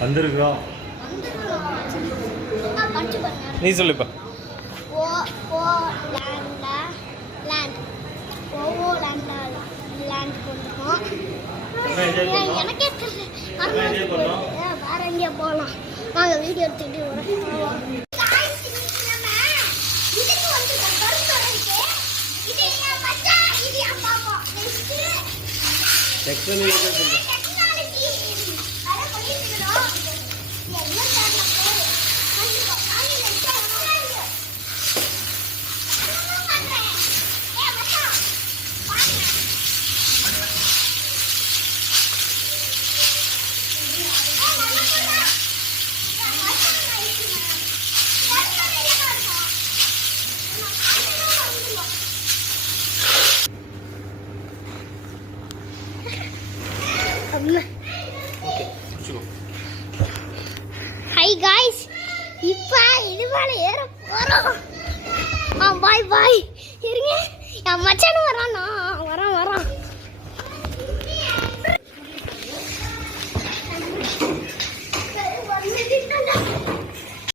வந்திருக்கிறோம். நீ சொல்லுப்பா. எனக்கே வேற எங்கேயா போகலாம். நாங்க வீடியோ எடுத்துக்கிட்டு ஹாய் காய்ஸ், இப்போ இது மேலே ஏற போகிறோம். பாய் பாய். இருங்க, என் மச்சான் வரானா?